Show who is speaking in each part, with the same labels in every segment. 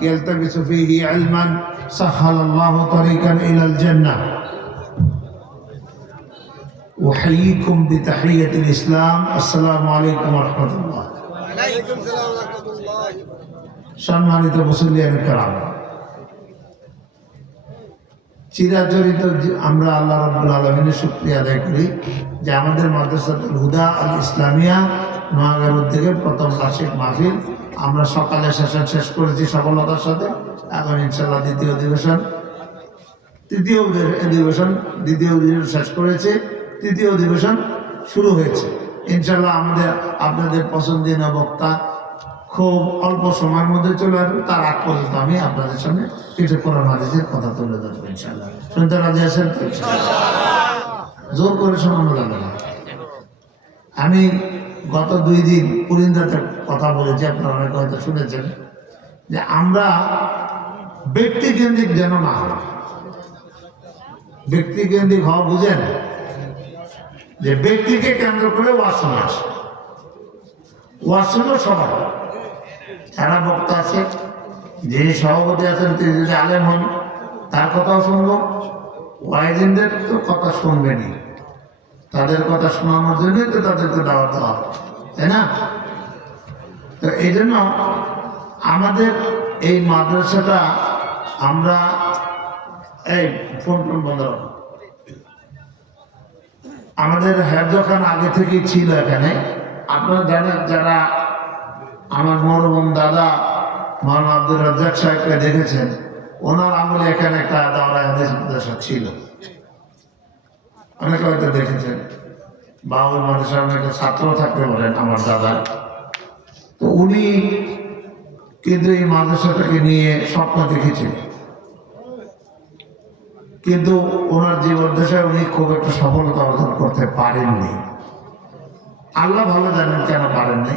Speaker 1: يلتمس فيه علما سهل الله طريقا إلى الجنة أحييكم بتحية الإسلام السلام عليكم ورحمة الله
Speaker 2: عليكم السلام ورحمة الله
Speaker 1: সম্মানিত মুসলিয়ান কালাম চিরাচরিত যে- আমরা আল্লাহ রব্বুল আলমিনের শুক্রিয়া আদায় করি যে আমাদের মাদ্রাসাতুল হুদা আল ইসলামিয়া নোয়াগার থেকে প্রথম বার্ষিক মাহফিল আমরা সকালে সেশন শেষ করেছি সফলতার সাথে। এখন ইনশাল্লাহ দ্বিতীয় অধিবেশন। তৃতীয় অধিবেশন, দ্বিতীয় অধিবেশন শেষ করেছে। তৃতীয় অধিবেশন শুরু হয়েছে। ইনশাল্লাহ আমাদের, আপনাদের পছন্দনীয় বক্তা খুব অল্প সময়ের মধ্যে চলে আসবে। তার আগ পর্যন্ত আমি আপনাদের সামনে কিছু কোরআন হাদিসের কথা তুলে ধরবো ইনশাল্লাহ শুনতে রাজি আছেন জোর করে শোনানো না। আমি গত দুই দিন পুরিন্দাতে কথা বলেছি আপনারা অনেক হয়তো শুনেছেন, যে আমরা ব্যক্তিকেন্দ্রিক যেন না হয়। ব্যক্তিকেন্দ্রিক হওয়া বুঝেন? যে ব্যক্তিকে কেন্দ্র করে ওয়াসনা আসে। ওয়াসনা সবার যারা বক্তা আছে যে সভাপতি আছেন, তিনি যদি আলেম হন, তার কথাও শুনব। ওয়াইদিনদের তো কথা শুনবেনই। তাদের কথা শোনানোর জন্যই তো তাদেরকে দেওয়া হয়, তাই না? তো এই জন্য আমাদের এই মাদ্রাসাটা আমরা এই ফোন ফোন বন্ধ। আমাদের হেফজখান আগে থেকেই ছিল এখানে। আপনারা জানেন যারা আমার মরহুম দাদা মহান আব্দুল রাজ্জাক সাহেবকে দেখেছেন ওনার আমলে এখানে একটা দাওরা হাদিস মাদ্রাসা ছিল। অনেকে হয়তো দেখেছেন বাবুল মাদ্রাসার একটা ছাত্র থাকতে পারেন আমার দাদা। তো উনি কিন্তু এই মাদ্রাসাটাকে নিয়ে স্বপ্ন দেখেছেন। কিন্তু ওনার জীবদ্দশায় উনি খুব একটা সফলতা অর্জন করতে পারেননি। আল্লাহ ভালো জানেন কেন পারেননি।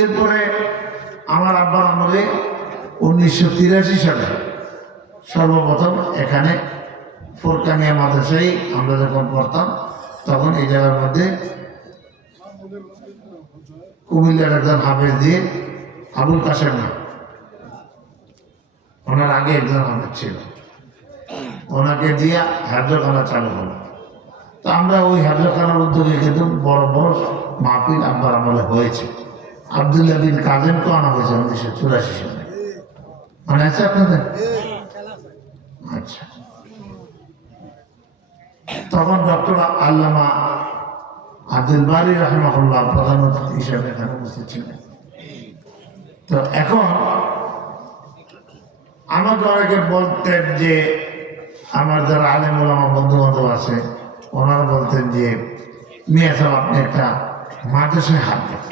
Speaker 1: এরপরে আমার আব্বার আমলে উনিশশো তিরাশি সালে সর্বপ্রথম এখানে ফোরকানিয়া মাদ্রাসায় আমরা যখন পড়তাম তখন এই জায়গার মধ্যে কুমিল্লার একজন হাফেজ দিয়ে আবুল কাশেম না ওনার আগে একজন হাফেজ ছিল। ওনাকে দিয়ে হাজরখানা চালু হলো। তো আমরা ওই হাজরখানার উদ্যোগে কিন্তু বড় বড় মাহফিল আব্বার আমলে হয়েছে। আবদুল্লাহ বিন কাজেমকে আনা হয়েছে উনিশশো চুরাশি সালে। মনে আছে আপনাদের? আচ্ছা। তখন ডক্টর আল্লামা আব্দুল বারি রহমাহুল্লাহ প্রধান অতিথি হিসেবে এখানে উপস্থিত ছিলেন। তো এখন আমাকে অনেকে বলতেন যে, আমার যারা আলেম আমার বন্ধু বান্ধব আছে, ওনারা বলতেন যে, মেয়ে সাহেব, আপনি একটা মাদ্রাসায় হাত দেন।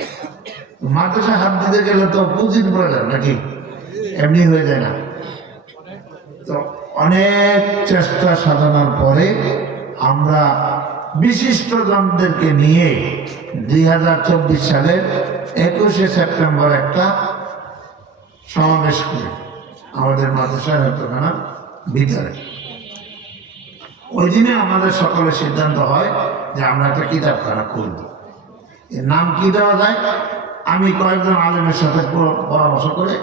Speaker 1: মাদ্রাসায় হাত দিতে গেলে তো পুঁজির প্রয়োজন নাকি? এমনি হয়ে যায় না। তো অনেক চেষ্টা সাধনার পরে আমরা বিশিষ্ট জনদেরকে নিয়ে দুই হাজার চব্বিশ সালের একুশে সেপ্টেম্বর একটা সমাবেশ করি আমাদের মাদ্রাসার হেফতখানার ভিতরে। ওই দিনে আমাদের সকলের সিদ্ধান্ত হয় যে আমরা একটা কিতাবখানা খুলব। এর নাম কি দেওয়া যায়? আমি কয়েকজন আলেমের সাথে পরামর্শ করে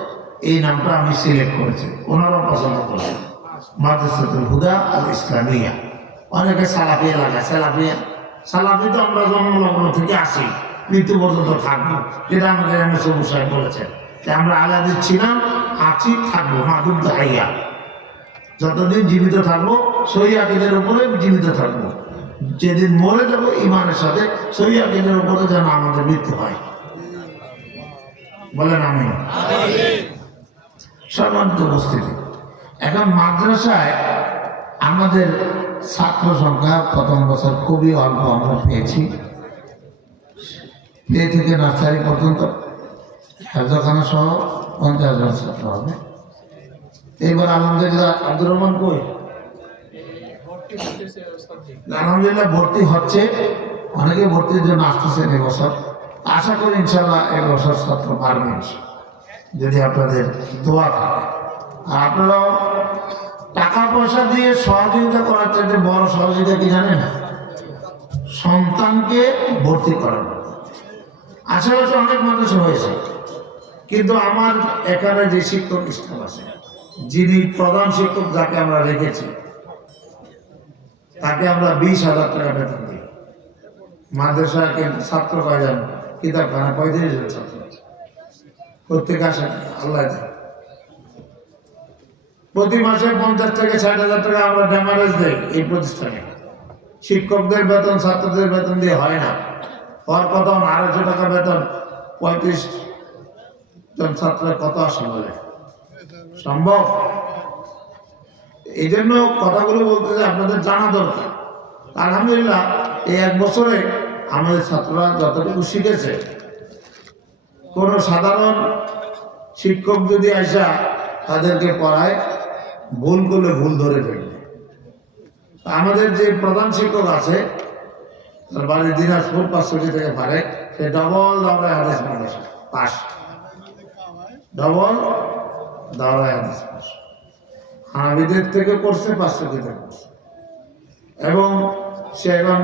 Speaker 1: এই নামটা আমি সিলেক্ট করেছি। ওনারাও পছন্দ করেছেন মাদ্রাসাতুল হুদা আল ইসলামিয়া অনেকে সালাফিয়া লাগায় সালাফিয়া সালাফি তো আমরা জন্মলগ্ন থেকে আসি, মৃত্যু পর্যন্ত থাকব। যেটা আমাদের এম এস সাহেব বলেছেন যে আমরা আলাদা ছিলাম আছি, থাকব। মাদুর দাহাইয়া যতদিন জীবিত থাকব সই আকিদের উপরে জীবিত থাকব। যেদিন মরে যাব ইমানের সাথে সই আকিদের উপরে যেন আমাদের মৃত্যু হয়। বলেন আমি। সর্বান্ত উপস্থিতি। এখন মাদ্রাসায় আমাদের ছাত্র সংখ্যা প্রথম বছর খুবই অল্প আমরা পেয়েছি। প্লে থেকে নার্সারি পর্যন্ত হাজারখানা সহ পঞ্চাশ জন ছাত্র হবে। এইবার আলহামদুলিল্লাহ, আব্দুর রহমান কই? আলহামদুলিল্লাহ ভর্তি হচ্ছে। অনেকে ভর্তির জন্য আসতেছেন এবছর। আশা করি ইনশাল্লাহ এবছর ছাত্র পারবেন যদি আপনাদের দোয়া থাকে। আর আপনারাও টাকা পয়সা দিয়ে সহযোগিতা করার চাইতে বড় সহযোগিতা কি জানেন? সন্তানকে ভর্তি করানো। আশেপাশে অনেক মানুষ হয়েছে, কিন্তু আমার এখানে যে শিক্ষক স্টাফ আছে, যিনি প্রধান শিক্ষক যাকে আমরা রেখেছি, তাকে আমরা বিশ হাজার টাকা বেতন দিই। মাদ্রাসা ছাত্র কয়জন কিতাবখানা, পঁয়ত্রিশ জন ছাত্র। প্রত্যেক আসে, আল্লাহ দেয়। প্রতি মাসে পঞ্চাশ থেকে ষাট হাজার টাকা আমরা ড্যামারেজ দেই এই প্রতিষ্ঠানে। শিক্ষকদের বেতন, ছাত্রদের বেতন দিয়ে হয় না। হওয়ার কথা আড়াইশো টাকা বেতন, পঁয়ত্রিশ জন ছাত্রের কত আসে বলে? সম্ভব? এই জন্য কথাগুলো বলতে যে আপনাদের জানা দরকার। আলহামদুলিল্লাহ, এই এক বছরে আমাদের ছাত্ররা যতটুকু শিখেছে, কোনো সাধারণ শিক্ষক যদি আসা তাদেরকে পড়ায় ভুল করলে ভুল ধরে ফেলবে। আমাদের যে প্রধান শিক্ষক আছে, তার বাড়ি দিনাজপুর, পাঁচশোটি থেকে পারে, সে ডবল দাওরায় হাদিস মানুষ পাস। ডবল দাওরায় হাদিস পাস। হানাবিদের থেকে করছে পাঁচশো থেকে করছে। এবং সে এখন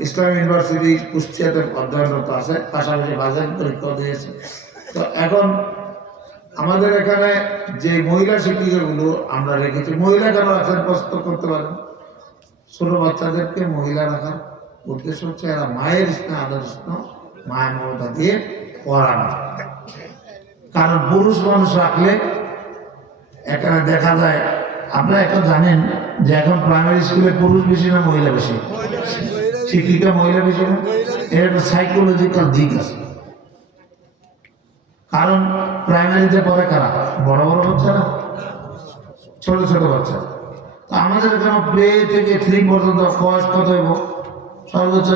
Speaker 1: ইসলাম ইউনিভার্সিটি কুষ্টিয়াতে অধ্যয়নরত আছে, পাশাপাশি বাজার পরীক্ষা দিয়েছে। তো এখন আমাদের এখানে যে মহিলা শিক্ষিকাগুলো, আমরা রেখেছি। মহিলা কেন রাখার প্রস্তুত করতে পারেন। ছোট বাচ্চাদেরকে মহিলা রাখার উদ্দেশ্য হচ্ছে এরা মায়ের স্নেহ আদর্শ মায়ের মমতা দিয়ে পড়ানো। কারণ পুরুষ মানুষ রাখলে এখানে দেখা যায়, আপনারা একটা জানেন যে এখন প্রাইমারি স্কুলে পুরুষ বেশি না মহিলা বেশি? শিক্ষিকা মহিলা বেশি না? এর একটা সাইকোলজিক্যাল দিক আছে। কারণ প্রাইমারিতে পড়ে কারা? বড় বড় বাচ্চারা? ছোট ছোট বাচ্চা। আমাদের এখানে প্লে থেকে থ্রি পর্যন্ত বয়স কত হইব? সর্বোচ্চ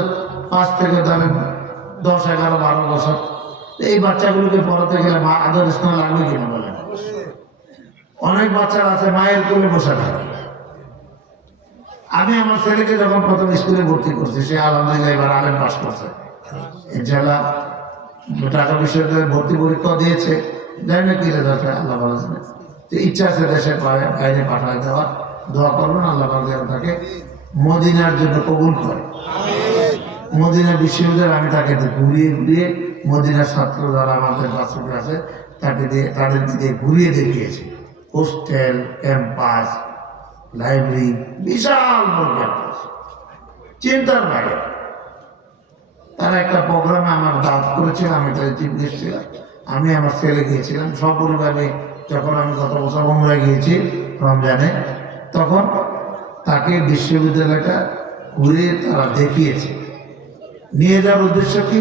Speaker 1: পাঁচ থেকে ধরেন দশ, এগারো, বারো বছর। এই বাচ্চাগুলোকে পড়াতে গেলে মা আদর স্নেহ লাগবে কিনা বলেন? অনেক বাচ্চারা আছে, মায়ের কোলে বসে থাকে। আমি আমার ছেলেকে যখন প্রথম স্কুলে ভর্তি করছি, সে আলহামদুলিল্লাহ এবার আলেম পাস করছে। জেলা ঢাকা বিশ্ববিদ্যালয়ে ভর্তি পরীক্ষা দিয়েছে। জানি না কি রেজাল্ট আল্লাহ ভালো জানে। তো ইচ্ছা আছে দেশে বাইরে পাঠায় দেওয়া দোয়া করবেন, আল্লাহ পাক যেন তাকে মদিনার জন্য কবুল করে। মদিনা বিশ্ববিদ্যালয়ে, আমি তাকে ঘুরিয়ে ঘুরিয়ে মদিনার ছাত্র যারা আমাদের বাচ্চাদের আছে, তাকে দিয়ে তাদেরকে দিয়ে ঘুরিয়ে দেখিয়েছে। হোস্টেল, ক্যাম্পাস, লাইব্রেরি, বিশাল বড় ক্যাম্পাস চিন্তার বাইরে। তারা একটা প্রোগ্রামে আমার দাওয়াত করেছিল, আমি তাদের চিফ গেস্ট ছিলাম আমি আমার ছেলে গিয়েছিলাম সপরিবারে যখন আমি গত বছর উমরা গিয়েছি, রমজানে, তখন তাকে বিশ্ববিদ্যালয়টা ঘুরে তারা দেখিয়েছে। নিয়ে যাওয়ার উদ্দেশ্য কি?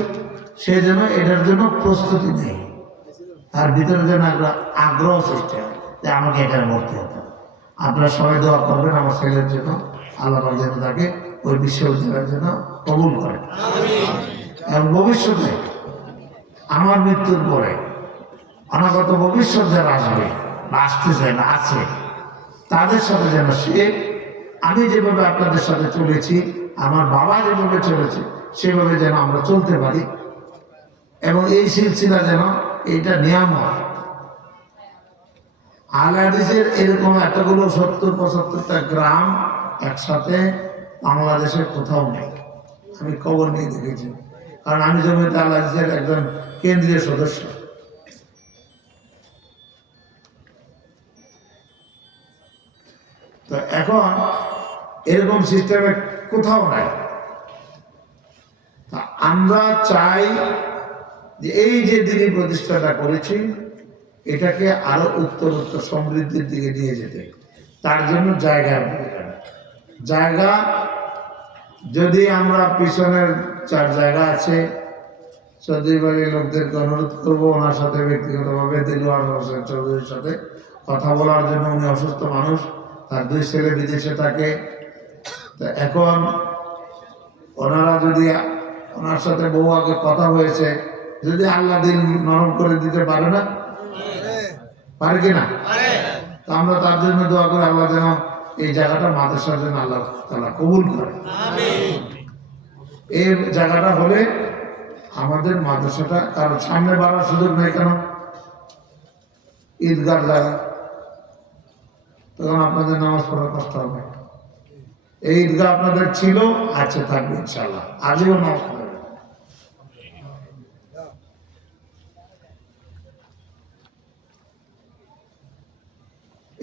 Speaker 1: সে যেন এটার জন্য প্রস্তুতি নেই তার ভিতরে যেন একটা আগ্রহ সৃষ্টি হয় যে আমাকে এখানে ভর্তি হতে আপনারা সবাই দোয়া করবেন আমার ছেলের জন্য, আল্লাহ যেন তাকে ওই বিশ্ববিদ্যালয়ের জন্য কবুল করে। এবং ভবিষ্যতে আমার মৃত্যুর পরে অনাগত ভবিষ্যৎ যারা আসবে বা আসতেছে না আছে, তাদের সাথে যেন সে, আমি যেভাবে আপনাদের সাথে চলেছি, আমার বাবা যেভাবে চলেছে, সেভাবে যেন আমরা চলতে পারি। এবং এই সিলসিলা যেন এইটা নিয়ামক আলাদিসের এরকম এতগুলো সত্তর পঁচাত্তরটা গ্রাম একসাথে বাংলাদেশের কোথাও নেই। আমি খবর নিয়ে দেখেছি। কারণ আমি জমিতে আলাদিসের একজন কেন্দ্রীয় সদস্য। তো এখন এরকম সিস্টেমে কোথাও নাই। আমরা চাই যে এই যে দিনী প্রতিষ্ঠাটা করেছি, এটাকে আরও উত্তর উত্তর সমৃদ্ধির দিকে নিয়ে যেতে। তার জন্য জায়গা জায়গা যদি আমরা পিছনের চার জায়গা আছে চৌধুরী বাড়ির লোকদেরকে অনুরোধ করব ওনার সাথে ব্যক্তিগতভাবে দিলওয়ার হোসেন চৌধুরীর সাথে কথা বলার জন্য উনি অসুস্থ মানুষ তার দুই ছেলে বিদেশে থাকে। তা এখন ওনারা যদি ওনার সাথে বহু আগে কথা হয়েছে যদি আল্লাহ দিন নরম করে দিতে পারে না? পারে কি না? তা আমরা তার জন্য দোয়া করে আল্লাহ যেন এই জায়গাটা মাদ্রাসার জন্য আল্লাহ তালা কবুল করে। এই জায়গাটা হলে আমাদের মাদ্রাসাটা কারণ সামনে বাড়ার সুযোগ নেই কেন? ঈদগার জায়গা তখন আপনাদের নামাজ পড়ার কষ্ট হবে। এই ঈদগাহ আপনাদের ছিল, আছে থাকবে ইনশাল্লাহ আজও নামাজ পড়বে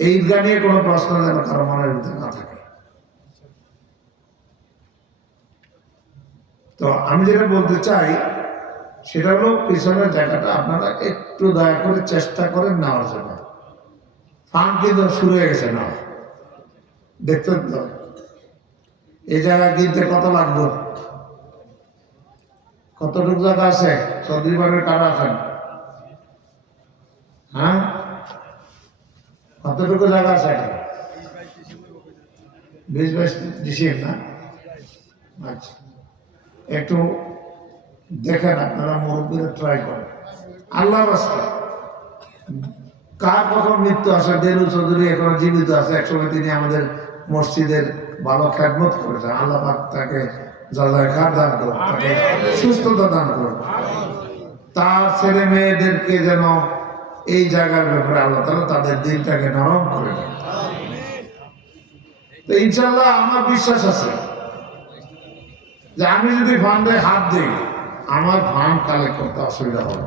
Speaker 1: এই ঈদগাহ নিয়ে কোনো প্রশ্ন যেন কারও মনের ভিতরে না থাকে। তো আমি যেটা বলতে চাই, সেটা হলো পিছনের জায়গাটা আপনারা একটু দয়া করে চেষ্টা করেন নেওয়ার জন্য। ফান্ড কিন্তু শুরু হয়ে গেছে না। দেখতেন তো? এই জায়গায় কিনতে কত লাগবে? কতটুকু জায়গা আছে? চৌধুরী বাড়ির কারা আছেন? হ্যাঁ? কতটুকু জায়গা আছে এখানে বিশ বাইশ ডিসিএম না? আচ্ছা। একটু দেখেন আপনারা, মুরব্বীরা ট্রাই করেন। আল্লাহ কার কখন মৃত্যু আসে? দেলু চৌধুরী এখনও জীবিত আছে। একসময় তিনি আমাদের মসজিদের ভালো খ্যাতমত করেছেন। আল্লাহ তাকে দান করুন তাকে সুস্থতা দান করুন তার ছেলে মেয়েদেরকে যেন এই জায়গার ব্যাপারে আল্লাহ তালা তাদের দিলটাকে নরম করে দেন। তো ইনশাল্লাহ আমার বিশ্বাস আছে যে আমি যদি ফান্ডে হাত দিই, আমার ফান্ড কালেক্ট করতে অসুবিধা হবে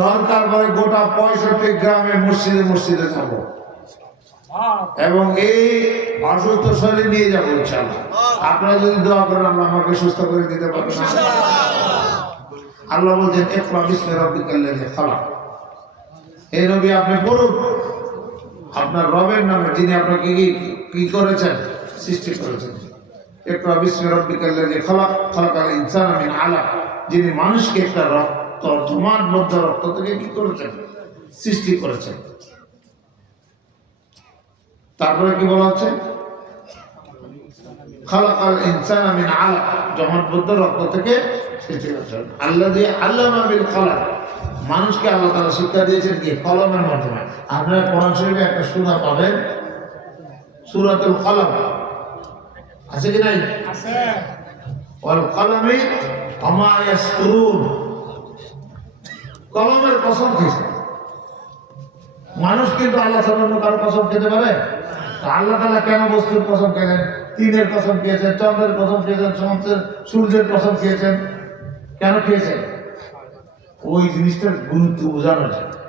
Speaker 1: দরকার পরে গোটা পঁয়ষট্টি গ্রামে মসজিদে মসজিদে যাব। এবং এই অসুস্থ শরীর নিয়ে যাব ইনশাল্লাহ আপনারা যদি দোয়া করেন, আল্লাহ আমাকে সুস্থ করে দিতে পারেন। আল্লাহ বলছেন একলা বিস্মে রব্বিকাল্লাযী খালাক। এই নবী আপনি পড়ুন। আপনার রবের নামে যিনি আপনাকে কি কি করেছেন? সৃষ্টি করেছেন। একলা বিস্মে রব্বিকাল্লাযী খালাক খালাকাল ইনসানা মিন আলাক। যিনি মানুষকে একটা রক্ত জমাট মধ্যে রক্ত থেকে কি করেছেন? সৃষ্টি করেছেন। তারপরে কি বলা হচ্ছে? খালাকাল ইনসান মিন আলাক। জমাটবদ্ধ রক্ত থেকে সৃষ্টি করেছেন আল্লাহ দিয়ে আল্লাহ বিল খালাক মানুষকে আল্লাহ তারা শিক্ষা দিয়েছেন কি? কলমের মাধ্যমে। আপনারা কোরআন শরীফে একটা সুরা পাবেন। সুরাতুল কলম। আছে কি নাই? ওয়াল কলমে ইয়াসকুরুন। কলমের কসম খেয়েছে মানুষ কিন্তু আল্লাহ সামান্য কারও কসম খেতে পারে? আল্লাহ তালা কেন বস্তুর কসম খেলেন? তিনের কসম খেয়েছেন চন্দ্রের কসম খেয়েছেন সমুদ্রের সূর্যের কসম খেয়েছেন? কেন খেয়েছেন? ওই জিনিসটার গুরুত্ব বোঝানো জন্য।